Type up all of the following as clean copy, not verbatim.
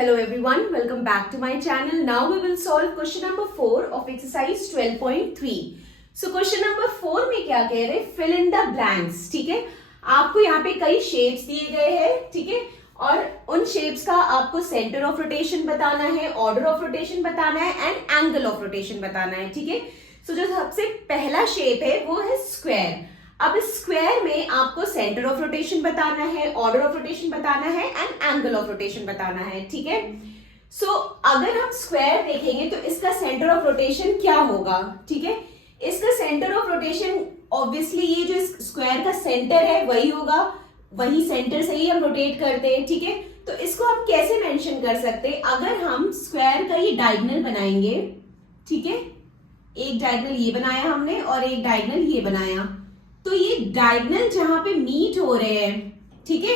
Hello everyone, welcome back to my channel. Now we will solve question number 4 of exercise 12.3. So question number 4 में क्या कह रहे हैं? Fill in the blanks. ठीक है, आपको यहाँ पे कई shapes दिए गए हैं, ठीक है, और उन shapes का आपको center of rotation बताना है, order of rotation बताना है and angle of rotation बताना है. ठीक है, so जो सबसे पहला shape है वो है square. अब स्क्वायर में आपको सेंटर ऑफ रोटेशन बताना है, ऑर्डर ऑफ रोटेशन बताना है एंड एंगल ऑफ रोटेशन बताना है. ठीक है, सो अगर हम स्क्वायर देखेंगे तो इसका सेंटर ऑफ रोटेशन क्या होगा. ठीक है, इसका सेंटर ऑफ रोटेशन ऑब्वियसली ये जो स्क्वायर का सेंटर है वही होगा, वही सेंटर से ही हम रोटेट करते हैं. ठीक है, तो इसको हम कैसे मेंशन कर सकते हैं? अगर हम स्क्वायर का ये डायगोनल बनाएंगे, ठीक है, एक डायगोनल ये बनाया हमने और एक डायगोनल ये बनाया, तो ये डायगोनल जहां पे मीट हो रहे हैं, ठीक है,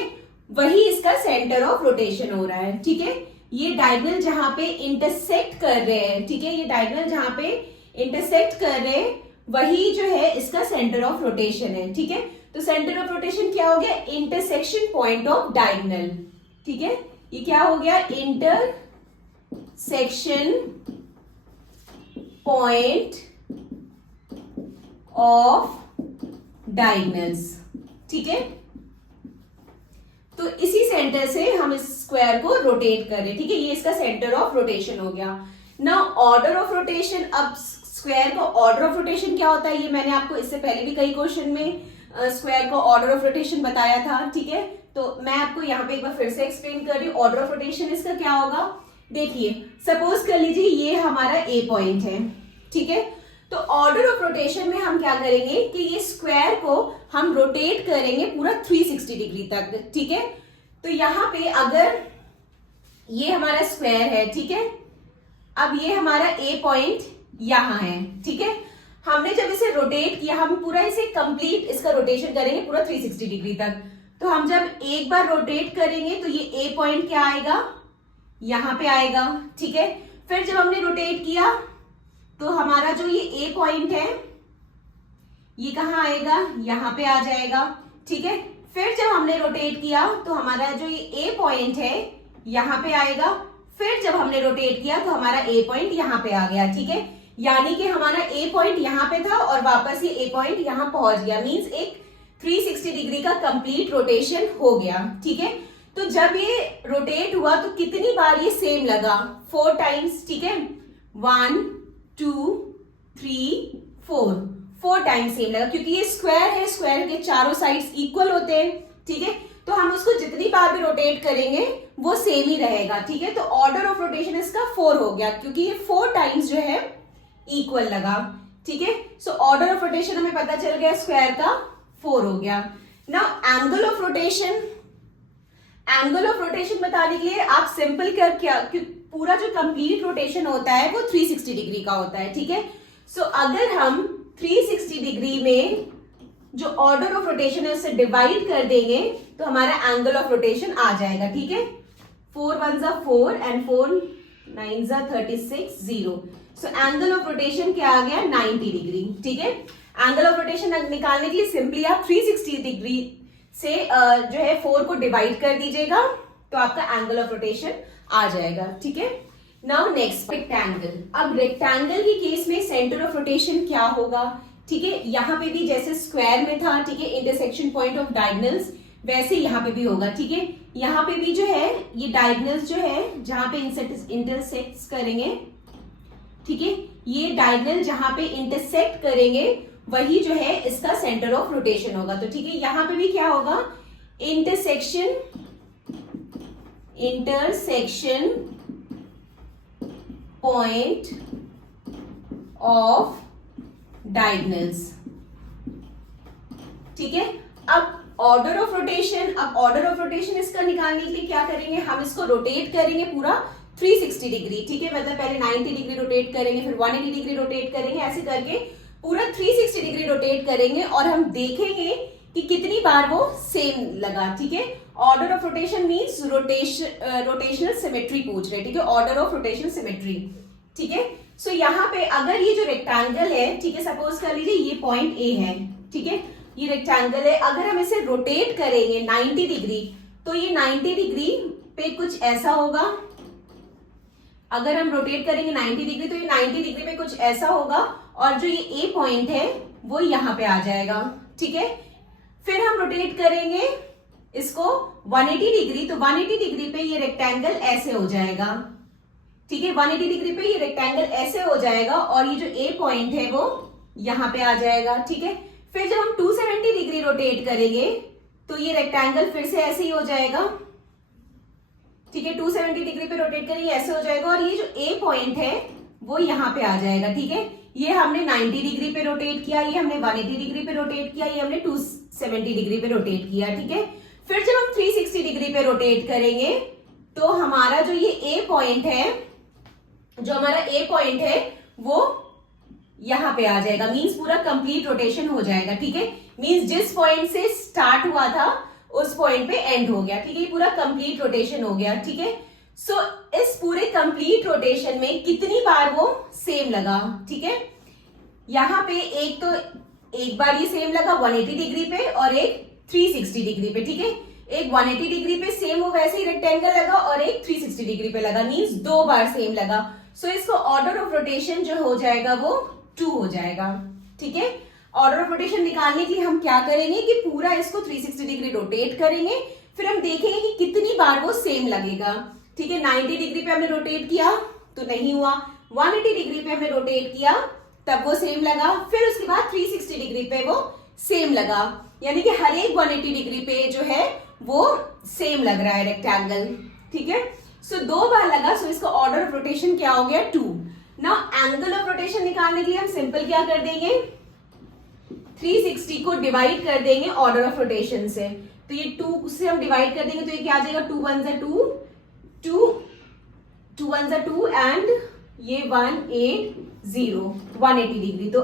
वही इसका सेंटर ऑफ रोटेशन हो रहा है. ठीक है, ये डायगोनल जहां पे इंटरसेक्ट कर रहे हैं, ठीक है, ये डायगोनल जहां पे इंटरसेक्ट कर रहे हैं वही जो है इसका सेंटर ऑफ रोटेशन है. ठीक है, तो सेंटर ऑफ रोटेशन क्या हो गया? Intersection point of diagonal. ठीक है, ये क्या हो गया? Intersection point of diagonals. ठीक है, तो इसी सेंटर से हम इस स्क्वायर को रोटेट कर रहे हैं. ठीक है, ये इसका सेंटर ऑफ रोटेशन हो गया. Now order of rotation. अब स्क्वायर का ऑर्डर ऑफ रोटेशन क्या होता है ये मैंने आपको इससे पहले भी कई क्वेश्चन में स्क्वायर का ऑर्डर ऑफ रोटेशन बताया था. ठीक है, तो मैं आपको यहाँ पे एक बार फिर से एक्सप्लेन कर रही हूँ. ऑर्डर ऑफ रोटेशन इसका क्या होगा? देखिए, सपोज कर लीजिए ये हमारा ए पॉइंट है. ठीक है, तो ऑर्डर ऑफ रोटेशन में हम क्या करेंगे कि ये स्क्वायर को हम रोटेट करेंगे पूरा 360 डिग्री तक. ठीक है, तो यहां पे अगर ये हमारा स्क्वायर है, ठीक है, अब ये हमारा ए पॉइंट यहां है. ठीक है, हमने जब इसे रोटेट किया, हम पूरा इसे कंप्लीट इसका रोटेशन करेंगे पूरा 360 डिग्री तक. तो हम जब एक बार रोटेट करेंगे तो ये ए पॉइंट क्या आएगा? यहां पे आएगा. ठीक है, फिर जब हमने रोटेट किया तो हमारा जो ये ए पॉइंट है ये कहाँ आएगा? यहां पे आ जाएगा. ठीक है, फिर जब हमने रोटेट किया तो हमारा जो ये ए पॉइंट है यहां पे आएगा. फिर जब हमने रोटेट किया तो हमारा ए पॉइंट यहां पे आ गया. ठीक है, यानी कि हमारा ए पॉइंट यहां पे था और वापस ये ए पॉइंट यहां पहुंच गया. मींस एक 360 डिग्री का कंप्लीट रोटेशन हो गया. ठीक है, तो जब ये रोटेट हुआ तो कितनी बार ये सेम लगा? 4 टाइम्स. ठीक है, 1 2 3 4 टाइम्स सेम लगा, क्योंकि ये स्क्वायर है, स्क्वायर के चारों साइड्स इक्वल होते हैं. ठीक है, तो हम उसको जितनी बार भी रोटेट करेंगे वो सेम ही रहेगा. ठीक है, तो ऑर्डर ऑफ रोटेशन इसका 4 हो गया क्योंकि ये 4 टाइम्स जो है इक्वल लगा. ठीक है, सो ऑर्डर ऑफ रोटेशन हमें पता चल गया स्क्वायर का 4 हो गया. Now angle of rotation. Angle of rotation बताने के लिए आप सिंपल कर क्या, पूरा जो कंप्लीट रोटेशन होता है वो 360 डिग्री का होता है. ठीक है, सो अगर हम 360 डिग्री में जो ऑर्डर ऑफ रोटेशन है उससे डिवाइड कर देंगे तो हमारा एंगल ऑफ रोटेशन आ जाएगा. ठीक है, 4 1 जा 4 एंड 4 9 जा 36 0. सो एंगल ऑफ रोटेशन क्या आ गया? 90 डिग्री. ठीक है, एंगल ऑफ रोटेशन निकालने के लिए सिंपली आप 360 डिग्री से जो है 4 को डिवाइड कर दीजिएगा तो आपका एंगल ऑफ रोटेशन आ जाएगा. ठीक है, नाउ नेक्स्ट रेक्टेंगल. अब रेक्टेंगल के केस में सेंटर ऑफ रोटेशन क्या होगा? ठीक है, यहां पे भी जैसे स्क्वायर में था, ठीक है, इंटरसेक्शन पॉइंट ऑफ डायगोनल्स, वैसे यहां पे भी होगा. ठीक है, यहां पे भी जो है ये डायगोनल्स जो है जहां पे इंटरसेक्ट करेंगे, ठीक है, ये डायगोनल जहां पे इंटरसेक्ट करेंगे वही जो है इसका सेंटर ऑफ रोटेशन होगा. तो ठीक है, यहां पे भी क्या होगा? Intersection point of diagonals. ठीक है, अब ऑर्डर ऑफ रोटेशन. अब ऑर्डर ऑफ रोटेशन इसका निकालने के लिए क्या करेंगे? हम इसको रोटेट करेंगे पूरा 360 डिग्री. ठीक है, मतलब पहले 90 डिग्री रोटेट करेंगे, फिर 180 डिग्री रोटेट करेंगे, ऐसे करके पूरा 360 डिग्री रोटेट करेंगे और हम देखेंगे कि कितनी बार वो सेम लगा. ठीक है, order of rotation means rotational symmetry पूछ रहे. ठीक है, ऑर्डर ऑफ रोटेशन सिमेट्री. ठीक है, सो यहाँ पे अगर ये जो रेक्टेंगल है, ठीक है, सपोज कर लीजिए ये पॉइंट ए है. ठीक है, ये रेक्टेंगल है, अगर हम इसे रोटेट करेंगे 90 डिग्री तो ये 90 डिग्री पे कुछ ऐसा होगा. अगर हम रोटेट करेंगे 90 डिग्री तो ये 90 डिग्री पे कुछ ऐसा होगा और जो ये ए पॉइंट है वो यहाँ पे आ जाएगा, ठीक है। फिर हम रोटेट करेंगे इसको 180 डिग्री, तो 180 डिग्री पे ये रेक्टेंगल ऐसे हो जाएगा, ठीक है। 180 डिग्री पे ये रेक्टेंगल ऐसे हो जाएगा और ये जो ए पॉइंट है वो यहाँ पे आ जाएगा, ठीक है। फिर जब हम 270 डिग्री रोटेट करेंगे तो ये रेक्टेंगल फिर से ऐसे ही हो जाएगा, ठीक है। 270 डिग्री पे रोटेट करेंगे ऐसे हो जाएगा और ये जो ए पॉइंट है वो यहाँ पे आ जाएगा, ठीक है। ये हमने 90 डिग्री पे रोटेट किया, ये हमने 180 डिग्री पे रोटेट किया, ये हमने 270 डिग्री पे रोटेट किया, ठीक है। फिर जब हम 360 डिग्री पे रोटेट करेंगे तो हमारा जो ये ए पॉइंट है, जो हमारा ए पॉइंट है वो यहां पे आ जाएगा, मींस पूरा कंप्लीट रोटेशन हो जाएगा, ठीक है। मींस जिस पॉइंट से स्टार्ट हुआ था उस पॉइंट पे एंड हो गया, ठीक है। पूरा कंप्लीट रोटेशन हो गया, ठीक है। सो इस पूरे कंप्लीट रोटेशन में कितनी बार वो सेम लगा, ठीक है। यहां पे एक बार ये सेम लगा 180 डिग्री पे और एक 360 डिग्री पे, ठीक है। एक 180 डिग्री पे सेम वो वैसे ही रेक्टेंगल लगा और एक 360 डिग्री पे लगा, मींस 2 बार सेम लगा। सो इसको ऑर्डर ऑफ रोटेशन जो हो जाएगा वो 2 हो जाएगा, ठीक है। ऑर्डर ऑफ रोटेशन निकालने के लिए हम क्या करेंगे कि पूरा इसको 360 डिग्री रोटेट करेंगे, फिर हम देखेंगे कि कितनी बार वो सेम लगेगा, ठीक है। 90 डिग्री पे हमने रोटेट किया तो नहीं हुआ, 180 डिग्री पे हमने रोटेट किया तब वो सेम लगा, फिर उसके बाद 360 डिग्री पे वो सेम लगा, यानी कि हर एक 180 डिग्री पे जो है वो सेम लग रहा है रेक्टेंगल, ठीक है। सो 2 बार लगा, सो इसका ऑर्डर ऑफ रोटेशन क्या हो गया 2। नाउ एंगल ऑफ रोटेशन निकालने के लिए हम सिंपल क्या कर देंगे, 360 को डिवाइड कर देंगे ऑर्डर ऑफ रोटेशन से, तो ये 2 से हम डिवाइड कर देंगे तो ये क्या आ जाएगा 2 1 2 2 1 2 एंड ये 180 180 डिग्री, तो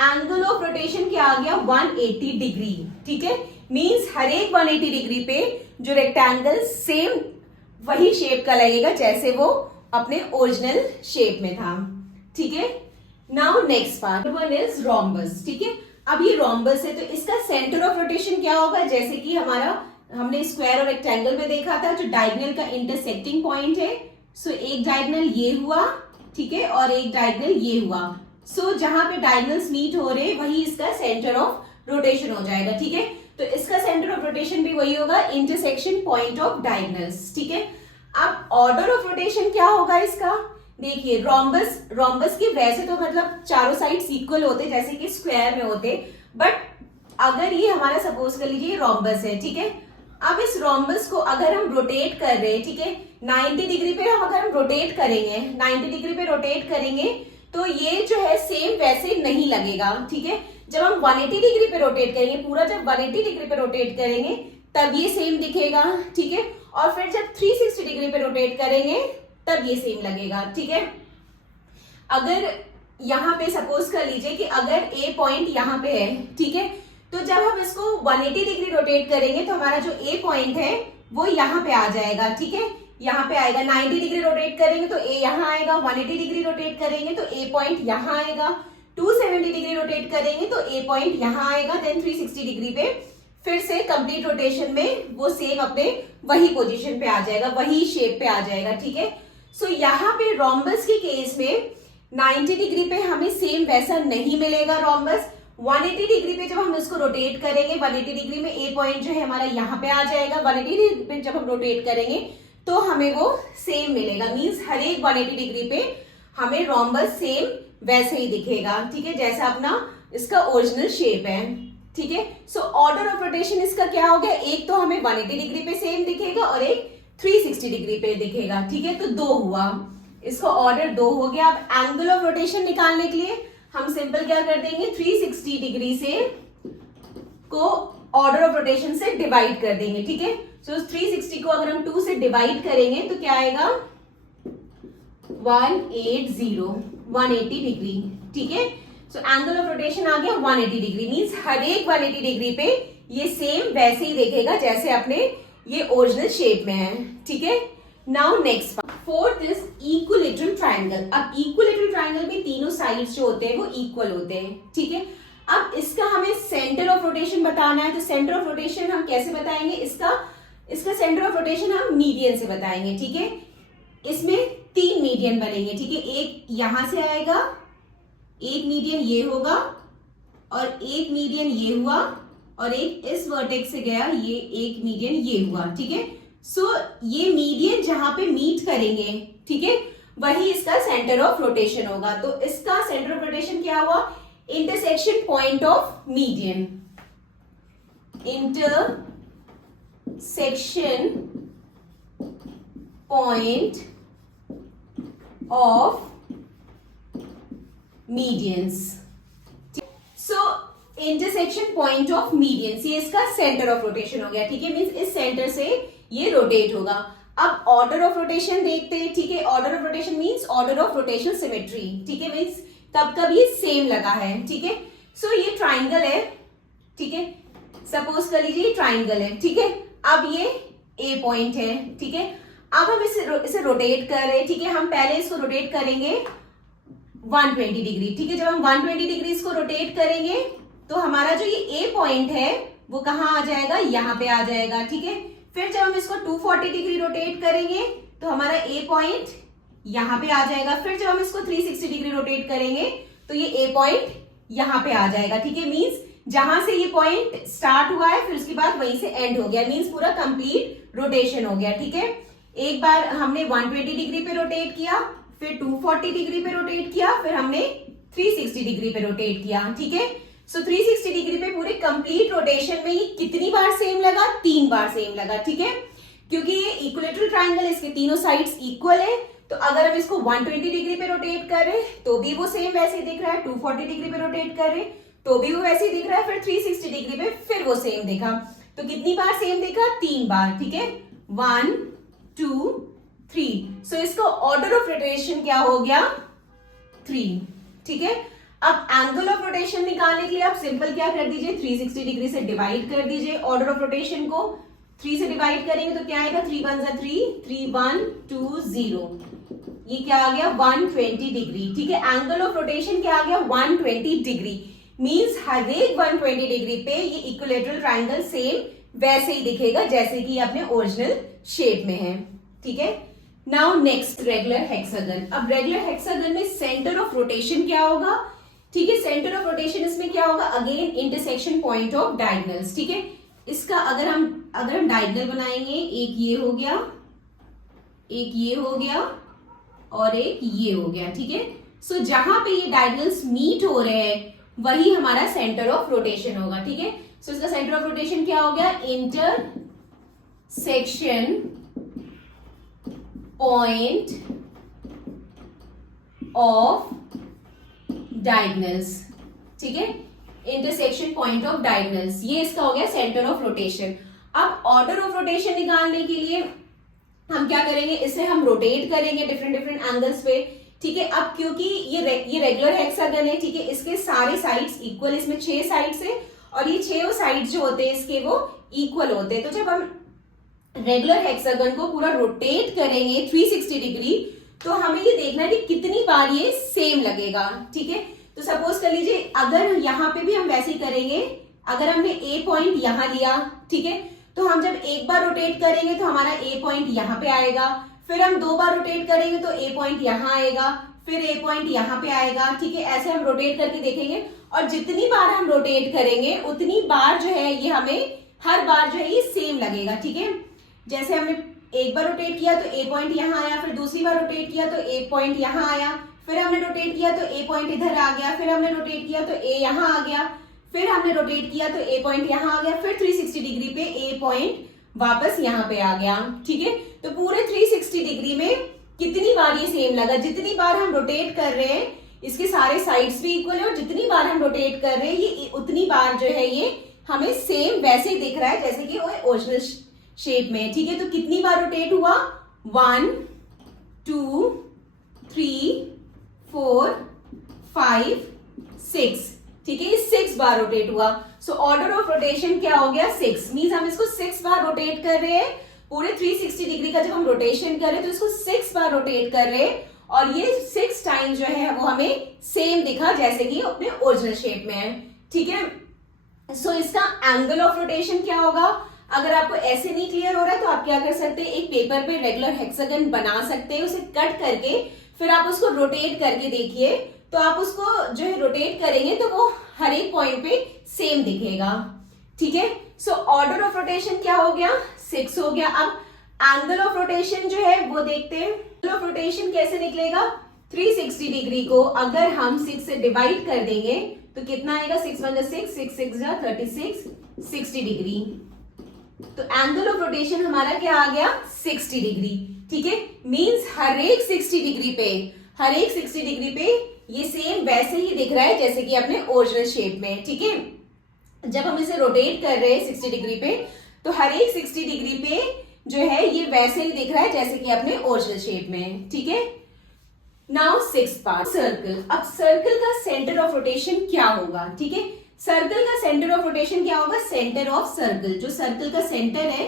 एंगल ऑफ रोटेशन क्या आ गया 180 डिग्री, ठीक है। मींस हर एक 180 डिग्री पे जो रेक्टेंगल सेम वही शेप का लगेगा जैसे वो अपने ओरिजिनल शेप में था, ठीक है। Now next part one is rhombus, ठीक है। अब ये रोम्बस है तो इसका सेंटर ऑफ रोटेशन क्या होगा, जैसे कि हमने स्क्वायर और रेक्टेंगल में देखा था जो डायगोनल का इंटरसेक्टिंग पॉइंट है। सो एक डायगोनल ये हुआ, ठीक है, और एक डायगोनल ये हुआ। सो जहां पे डायगोनल्स मीट हो रहे वही इसका सेंटर ऑफ रोटेशन हो जाएगा, ठीक है। तो इसका सेंटर ऑफ रोटेशन भी वही होगा, इंटरसेक्शन पॉइंट ऑफ डायगोनल्स, ठीक है। अब ऑर्डर ऑफ रोटेशन क्या होगा इसका, देखिए रोम्बस के वैसे तो मतलब चारों साइड्स इक्वल होते जैसे कि स्क्वायर में होते, बट अगर ये हमारा सपोज कर लीजिए रोम्बस है, ठीक है। अब इस रोम्बस को अगर हम रोटेट कर रहे हैं, ठीक है, 90 डिग्री पे अगर हम रोटेट करेंगे, 90 डिग्री पे रोटेट करेंगे तो ये जो है सेम वैसे नहीं लगेगा, ठीक है। जब हम 180 डिग्री पे रोटेट करेंगे, पूरा जब 180 डिग्री पे रोटेट करेंगे तब ये सेम दिखेगा, ठीक है। और फिर जब 360 डिग्री पे रोटेट करेंगे तब ये सेम लगेगा, ठीक है। अगर यहाँ पे सपोज कर लीजिए कि अगर ए पॉइंट यहाँ पे है, ठीक है, तो जब हम इसको 180 डिग्री रोटेट करेंगे तो हमारा जो ए पॉइंट है वो यहाँ पे आ जाएगा, ठीक है, यहाँ पे आएगा। 90 डिग्री रोटेट करेंगे तो ए यहाँ आएगा, 180 डिग्री रोटेट करेंगे तो ए पॉइंट यहाँ आएगा, 270 डिग्री रोटेट करेंगे तो ए पॉइंट यहाँ आएगा, देन 360 डिग्री पे फिर से कंप्लीट रोटेशन में वो सेम अपने वही पोजीशन पे आ जाएगा, वही शेप पे आ जाएगा, ठीक है। सो यहाँ पे रोम्बस के केस में 90 डिग्री पे हमें सेम वैसा नहीं मिलेगा रोम्बस। 180 डिग्री पे जब हम इसको रोटेट करेंगे, 180 डिग्री में ए पॉइंट जो है हमारा यहाँ पे आ जाएगा, 180 डिग्री पे जब हम रोटेट करेंगे तो हमें वो सेम मिलेगा, मींस हर एक 180 डिग्री पे हमें रोम्बस सेम वैसे ही दिखेगा, ठीक है, जैसा अपना इसका ओरिजिनल शेप है, ठीक है। सो ऑर्डर ऑफ रोटेशन इसका क्या हो गया, एक तो हमें 180 डिग्री पे सेम दिखेगा और एक 360 डिग्री पे दिखेगा, ठीक है, तो 2 हुआ, इसका ऑर्डर 2 हो गया। अब एंगल ऑफ रोटेशन निकालने के लिए हम सिंपल क्या कर देंगे, 360 डिग्री से को ऑर्डर ऑफ रोटेशन से डिवाइड कर देंगे, ठीक है। सो 360 को अगर हम 2 से डिवाइड करेंगे तो क्या आएगा 180 डिग्री, ठीक है। सो एंगल ऑफ रोटेशन आ गया 180 डिग्री, मींस हर एक 180 डिग्री पे ये सेम वैसे ही देखेगा जैसे अपने ये ओरिजिनल शेप में है, ठीक है। Now next fourth is equilateral triangle. अब इक्विलेटरल ट्रायंगल में तीनों साइड्स जो होते हैं वो इक्वल होते हैं, ठीक है। अब इसका हमें सेंटर ऑफ रोटेशन बताना है, तो सेंटर ऑफ रोटेशन हम कैसे बताएंगे, इसका सेंटर ऑफ रोटेशन हम मीडियन से बताएंगे, ठीक है। इसमें 3 मीडियन बनेंगे, ठीक है। एक यहां से आएगा, एक मीडियन ये होगा, और एक मीडियन ये हुआ, और एक इस वर्टेक्स से गया, ये एक मीडियन ये हुआ, ठीक है। सो ये मीडियन जहां पे मीट करेंगे, ठीक है, वही इसका सेंटर ऑफ रोटेशन होगा। तो इसका सेंटर ऑफ रोटेशन क्या हुआ? Intersection point of median, intersection point of medians. So intersection point of medians, ये इसका सेंटर ऑफ रोटेशन हो गया, ठीक है। मींस इस सेंटर से ये रोटेट होगा। अब ऑर्डर ऑफ रोटेशन देखते हैं, ठीक है। Order of rotation means order of rotation symmetry, ठीक है। मींस कब कब ये सेम लगा है, ठीक है। सो ये ट्राइंगल है, ठीक है। सपोज कर लीजिए ट्राइंगल है, ठीक है। अब ये ए पॉइंट है, ठीक है। अब हम इसे रोटेट कर रहे हैं, ठीक है। हम पहले इसको रोटेट करेंगे 120 डिग्री, ठीक है। जब हम 120 डिग्री इसको रोटेट करेंगे तो हमारा जो ये ए पॉइंट है वो कहां आ जाएगा? यहां पे आ जाएगा, ठीक है। फिर जब हम इसको 240 डिग्री रोटेट करेंगे तो हमारा ए पॉइंट यहां पे आ जाएगा। फिर जब हम इसको 360 डिग्री रोटेट करेंगे तो ये ए पॉइंट यहां पे आ जाएगा, ठीक है। मींस जहां से ये पॉइंट स्टार्ट हुआ है फिर उसके बाद वहीं से एंड हो गया, मींस पूरा कंप्लीट रोटेशन हो गया, ठीक है। एक बार हमने 120 डिग्री पे रोटेट किया, फिर 240 डिग्री पे रोटेट किया, फिर हमने 360 डिग्री पे रोटेट किया, ठीक है। सो 360 डिग्री पे पूरे कंप्लीट रोटेशन में ये कितनी बार सेम लगा? 3 बार सेम लगा, ठीक है। क्योंकि ये इक्विलेटरल ट्राइंगल है, इसके तीनों साइड्स इक्वल है, तो अगर हम इसको 120 डिग्री पे रोटेट कर रहे तो भी वो सेम वैसे ही दिख रहा है, 240 डिग्री पे रोटेट कर रहे तो भी वो वैसे ही दिख रहा है, फिर 360 डिग्री पे फिर वो सेम दिखा। तो कितनी बार सेम दिखा? 3 बार, ठीक है। 1 2 3। सो इसका ऑर्डर ऑफ रोटेशन क्या हो गया? 3, ठीक है। अब एंगल ऑफ रोटेशन निकालने के लिए आप सिंपल क्या कर दीजिए, 360 डिग्री से डिवाइड कर दीजिए ऑर्डर ऑफ रोटेशन को। 3 से डिवाइड करेंगे तो क्या आएगा? 3 1 जा 3, 3 1 2 0, ये क्या आ गया? 120 डिग्री, ठीक है। एंगल ऑफ रोटेशन क्या आ गया? 120 डिग्री। मींस हर एक 120 डिग्री पे ये इक्विलेटरल ट्राइंगल सेम वैसे ही दिखेगा जैसे कि अपने ओरिजिनल शेप में है, ठीक है। Now next regular hexagon. अब रेगुलर हेक्सागन में सेंटर ऑफ रोटेशन क्या होगा? ठीक है, सेंटर ऑफ रोटेशन इसमें क्या होगा? Again intersection point of diagonals, ठीक है। इसका अगर हम डायगोनल बनाएंगे, एक ये हो गया, एक ये हो गया और एक ये हो गया, ठीक है। सो जहां पे ये डायगोनल्स मीट हो रहे हैं वही हमारा सेंटर ऑफ रोटेशन होगा, ठीक है। सो इसका सेंटर ऑफ रोटेशन क्या हो गया? इंटरसेक्शन पॉइंट ऑफ डायगोनल्स, ठीक है। इंटरसेक्शन पॉइंट ऑफ डायगोनल्स, ये इसका हो गया सेंटर ऑफ रोटेशन। अब ऑर्डर ऑफ रोटेशन निकालने के लिए हम क्या करेंगे? इसे हम रोटेट करेंगे डिफरेंट डिफरेंट एंगल्स पे, ठीक है। अब क्योंकि ये रेगुलर हेक्सागन है, ठीक है, इसके सारे साइड्स इक्वल, इसमें 6 साइड्स है और ये 6 साइड्स जो होते हैं इसके वो इक्वल होते हैं। तो जब हम रेगुलर हेक्सागन को पूरा रोटेट करेंगे 360 डिग्री तो हमें ये देखना है कि कितनी बार ये सेम लगेगा, ठीक है। तो सपोज कर लीजिए अगर यहाँ पे भी हम वैसे ही करेंगे, अगर हमने ए पॉइंट यहाँ लिया, ठीक है, तो हम जब एक बार रोटेट करेंगे तो हमारा ए पॉइंट यहाँ पे आएगा, फिर हम 2 बार रोटेट करेंगे तो ए पॉइंट यहाँ आएगा, फिर ए पॉइंट यहाँ पे आएगा, ठीक है। ऐसे हम रोटेट करके देखेंगे और जितनी बार हम रोटेट करेंगे उतनी बार जो है ये हमें हर बार जो है ये सेम लगेगा, ठीक है। जैसे हमने एक बार रोटेट किया तो ए पॉइंट यहाँ आया, फिर दूसरी बार रोटेट किया तो ए पॉइंट यहाँ आया, फिर हमने रोटेट किया तो ए पॉइंट इधर आ गया, फिर हमने रोटेट किया तो ए यहाँ आ गया, फिर हमने रोटेट किया तो ए पॉइंट यहाँ आ गया, फिर 360 डिग्री पे ए पॉइंट वापस यहाँ पे आ गया, ठीक है। तो पूरे 360 डिग्री में कितनी बार ये सेम लगा? जितनी बार हम रोटेट कर रहे हैं इसके सारे साइड्स भी इक्वल है और जितनी बार हम रोटेट कर रहे हैं ये उतनी बार जो है ये हमें सेम वैसे ही दिख रहा है जैसे कि वो ओरिजिनल शेप में, ठीक है। तो कितनी बार रोटेट हुआ? 1 2 3 4 5 6, ठीक है, 6 बार रोटेट हुआ। सो ऑर्डर ऑफ रोटेशन क्या हो गया? 6। मींस हम इसको 6 बार रोटेट कर रहे हैं, पूरे 360 डिग्री का जब हम रोटेशन कर रहे हैं तो इसको 6 बार रोटेट कर रहे हैं और ये 6 टाइम जो है वो हमें सेम दिखा जैसे कि अपने ओरिजिनल शेप में है, ठीक है। सो इसका एंगल ऑफ रोटेशन क्या होगा? अगर आपको ऐसे नहीं क्लियर हो रहा है तो आप क्या कर सकते हैं, एक पेपर पे रेगुलर हेक्सागन बना सकते हैं, उसे कट करके फिर आप उसको रोटेट करके देखिए, तो आप उसको जो है रोटेट करेंगे तो वो हर एक पॉइंट पे सेम दिखेगा। ठीक है, सो ऑर्डर ऑफ रोटेशन क्या हो गया, 6 हो गया। अब एंगल ऑफ रोटेशन जो है वो देखते हैं। एंगल ऑफ रोटेशन कैसे निकलेगा, 360 डिग्री को अगर हम 6 से डिवाइड कर देंगे तो कितना आएगा, 6 1 6, 6 6 36, 60 डिग्री। तो एंगल ऑफ रोटेशन हमारा क्या आ गया, 60 डिग्री। ठीक है, मींस हर एक 60 डिग्री पे ये सेम वैसे ही दिख रहा है जैसे कि अपने ओरिजिनल शेप में। ठीक है, जब हम इसे रोटेट कर रहे हैं 60 डिग्री पे तो हर एक 60 डिग्री पे जो है ये वैसे ही दिख रहा है जैसे कि अपने ओरिजिनल शेप में। ठीक है, नाउ 6th पार्ट, सर्कल। अब सर्कल का सेंटर ऑफ रोटेशन क्या होगा। ठीक है, सर्कल का सेंटर ऑफ रोटेशन क्या होगा, सेंटर ऑफ सर्कल, जो सर्कल का सेंटर है,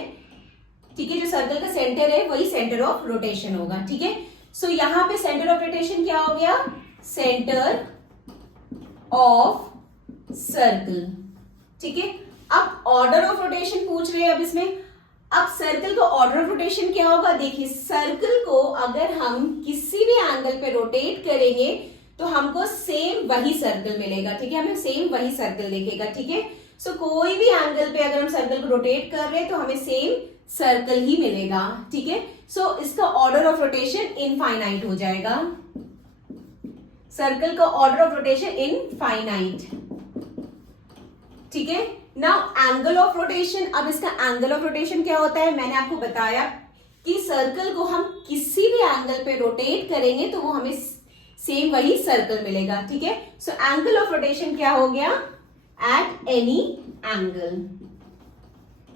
ठीक है, जो सर्कल का सेंटर है वही सेंटर ऑफ रोटेशन होगा। ठीक है, सो यहां पे सेंटर ऑफ रोटेशन क्या हो गया, सेंटर ऑफ सर्कल। ठीक है, अब ऑर्डर ऑफ रोटेशन पूछ रहे हैं। अब इसमें अब सर्कल का ऑर्डर ऑफ रोटेशन क्या होगा, देखिए सर्कल को अगर हम किसी भी एंगल पे रोटेट करेंगे तो हमको सेम वही सर्कल मिलेगा। ठीक है, हमें सेम वही सर्कल दिखेगा। ठीक है, सो कोई भी एंगल पे अगर हम सर्कल को रोटेट कर रहे हैं तो हमें सेम सर्कल ही मिलेगा। ठीक है, सो इसका ऑर्डर ऑफ रोटेशन इनफाइनाइट हो जाएगा। सर्कल का ऑर्डर ऑफ रोटेशन इनफाइनाइट। ठीक है, नाउ एंगल ऑफ रोटेशन। अब इसका एंगल ऑफ रोटेशन क्या होता है, मैंने आपको बताया कि सर्कल को हम किसी भी एंगल पे रोटेट करेंगे तो वो हमें सेम वही सर्कल मिलेगा। ठीक है, सो एंगल ऑफ रोटेशन क्या हो गया, एट एनी एंगल।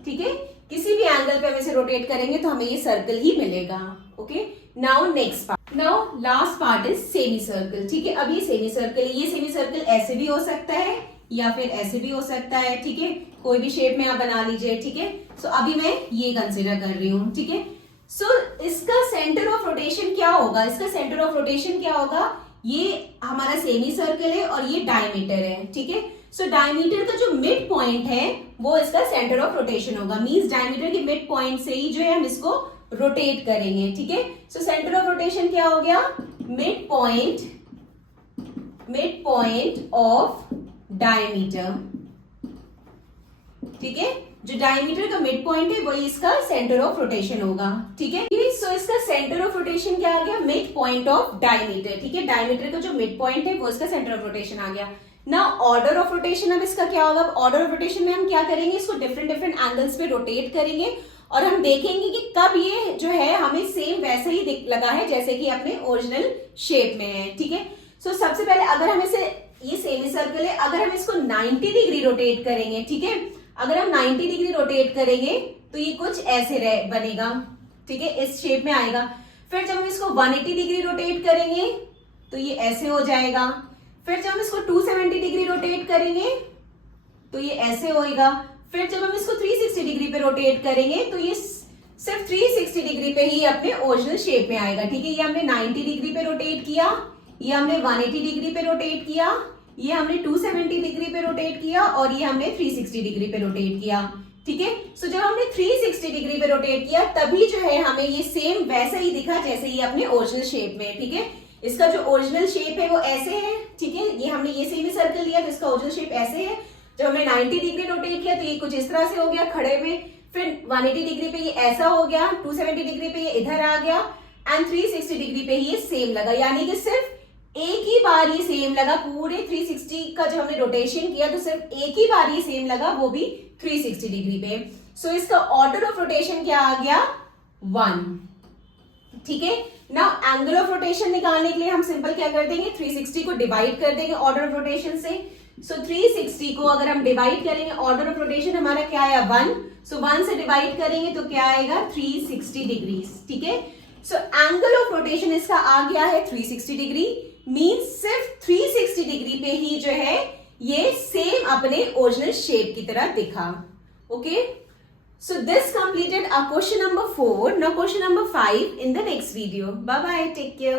ठीक है, किसी भी एंगल पे हम इसे रोटेट करेंगे तो हमें ये सर्कल ही मिलेगा। Okay, now next part, now last part is semi circle. ठीक है, अब ये सेमी सर्कल है, ये सेमी सर्कल ऐसे भी हो सकता है या फिर ऐसे भी हो सकता है। ठीक है, कोई भी शेप में आप बना लीजिए। ठीक है, सो अभी मैं ये कंसिडर कर रही हूं। ठीक है, सो इसका सेंटर ऑफ रोटेशन क्या होगा, इसका सेंटर ऑफ रोटेशन क्या होगा, ये हमारा सेमी सर्कल है और ये डायमीटर है। ठीक है, सो डायमीटर का जो मिड पॉइंट है वो इसका सेंटर ऑफ रोटेशन होगा। मींस डायमीटर के मिड पॉइंट से ही जो है हम इसको रोटेट करेंगे। ठीक है, सो सेंटर ऑफ रोटेशन क्या हो गया, मिड पॉइंट ऑफ डायमीटर। ठीक है, जो डायमीटर का मिड पॉइंट है वही इसका सेंटर ऑफ रोटेशन होगा। ठीक है, सो इसका सेंटर ऑफ रोटेशन क्या आ गया, मिड पॉइंट ऑफ डायमीटर। ठीक है, डायमीटर का जो मिड पॉइंट है वो इसका सेंटर ऑफ रोटेशन आ गया। ना ऑर्डर ऑफ रोटेशन, अब इसका क्या होगा, ऑर्डर ऑफ रोटेशन में हम क्या करेंगे, इसको डिफरेंट एंगल्स पे रोटेट करेंगे और हम देखेंगे कि कब ये जो है हमें सेम वैसे ही लगा है जैसे कि अपने ओरिजिनल शेप में है। ठीक है, सो सबसे पहले अगर हम इसे, ये सेमी सर्कल है, अगर हम इसको 90 डिग्री रोटेट करेंगे, ठीक है, अगर हम 90 डिग्री रोटेट करेंगे तो ये कुछ ऐसे बनेगा। ठीक है, इस शेप में आएगा। फिर जब हम इसको 180 डिग्री रोटेट करेंगे तो ये ऐसे हो जाएगा। फिर जब हम इसको 270 डिग्री रोटेट करेंगे तो ये ऐसे होएगा। फिर जब हम इसको 360 डिग्री पे रोटेट करेंगे तो ये सिर्फ 360 डिग्री पे ही अपने ओरिजिनल शेप में आएगा। ठीक है, ये हमने 90 डिग्री पे रोटेट किया, ये हमने 180 डिग्री पे रोटेट किया, ये हमने 270 डिग्री पे रोटेट किया और ये हमने 360 डिग्री पे रोटेट किया। ठीक है, सो जब हमने 360 डिग्री पे रोटेट किया तभी जो है हमें ये सेम वैसा ही दिखा जैसे ये अपने ओरिजिनल शेप में है। ठीक है, इसका जो ओरिजिनल शेप है वो ऐसे है। ठीक है, ये हमने ये सेमी सर्कल लिया तो इसका ओरिजिनल शेप ऐसे है। जब हमने 90 डिग्री रोटेट किया तो ये कुछ इस तरह से हो गया खड़े में। फिर 180 डिग्री पे ये ऐसा हो गया, 270 डिग्री पे ये इधर आ गया एंड 360 डिग्री पे ये सेम लगा। यानी कि सिर्फ एक ही बार ये सेम लगा, पूरे 360 का जो हमने रोटेशन किया तो सिर्फ एक ही बार ये सेम लगा, वो भी 360 डिग्री पे। सो इसका ऑर्डर ऑफ रोटेशन क्या आ गया, 1। ठीक है, नाउ एंगल ऑफ रोटेशन निकालने के लिए हम सिंपल क्या कर देंगे, 360 को डिवाइड कर देंगे ऑर्डर ऑफ रोटेशन से। सो 360 को अगर हम डिवाइड करेंगे, ऑर्डर ऑफ रोटेशन हमारा क्या आया, 1। सो 1 से डिवाइड करेंगे तो क्या आएगा, 360 डिग्री। ठीक है, सो एंगल ऑफ रोटेशन इसका आ गया है 360 डिग्री। मींस सिर्फ 360 डिग्री पे ही जो है ये सेम अपने ओरिजिनल शेप की तरह दिखा। Okay, so this completed our question number 4. Now question number 5 in the next video. Bye bye, take care.